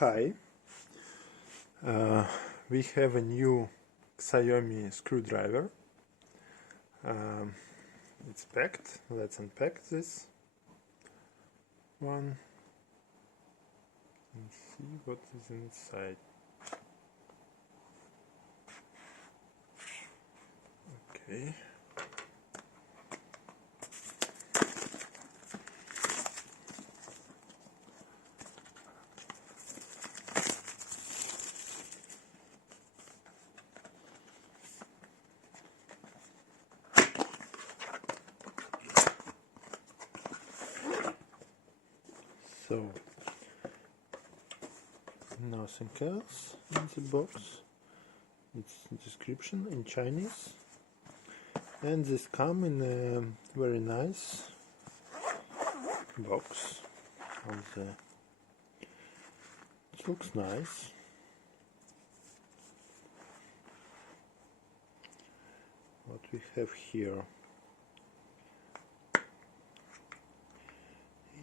Hi, we have a new Xiaomi screwdriver. It's packed. Let's unpack this one and see what is inside. Okay. So, nothing else in the box. It's description in Chinese, and this come in a very nice box. It looks nice. What we have here?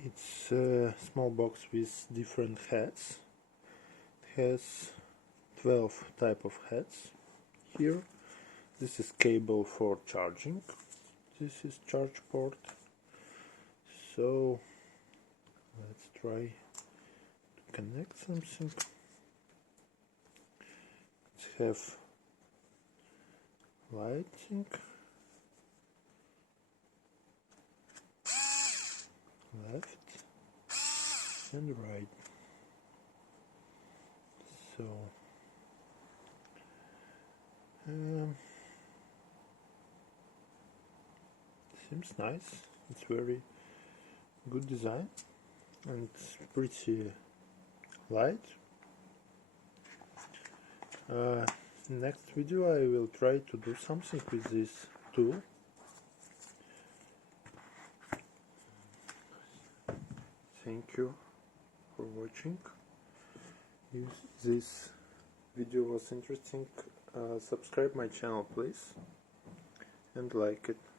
It's a small box with different heads. It has 12 type of heads here. This is cable for charging. This is charge port. So let's try to connect something. Let's have lighting. Left and right. So seems nice. It's very good design and it's pretty light. Next video I will try to do something with this tool. Thank you for watching. If this video was interesting, subscribe my channel please and like it.